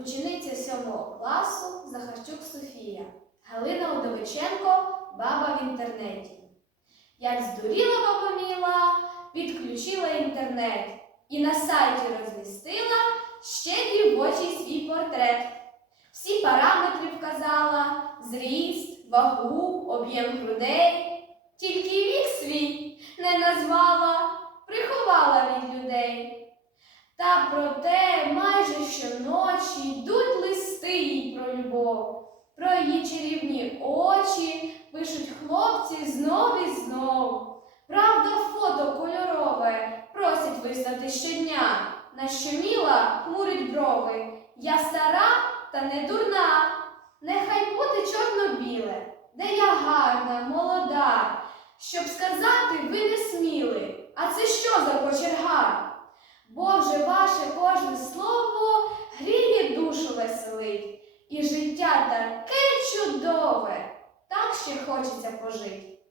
учениця 7 класу Захарчук Софія, Галина Удовиченко, баба в інтернеті. Як здуріла баба Міла, підключила інтернет і на сайті розмістила ще дівочий свій портрет. Всі параметри вказала, зріст, вагу, об'єм грудей. Тільки вік свій не назвала, приховала від людей. Та проте майже знов і знов. Правда, фото кольорове просить вислати щодня, на що міла хмурить брови. Я стара та не дурна, нехай буде чорно-біле, де я гарна, молода, щоб сказати, ви не сміли. А це що за кочергар? Боже, ваше кожне слово гріє душу веселить, і життя таке чудове, так ще хочеться пожить.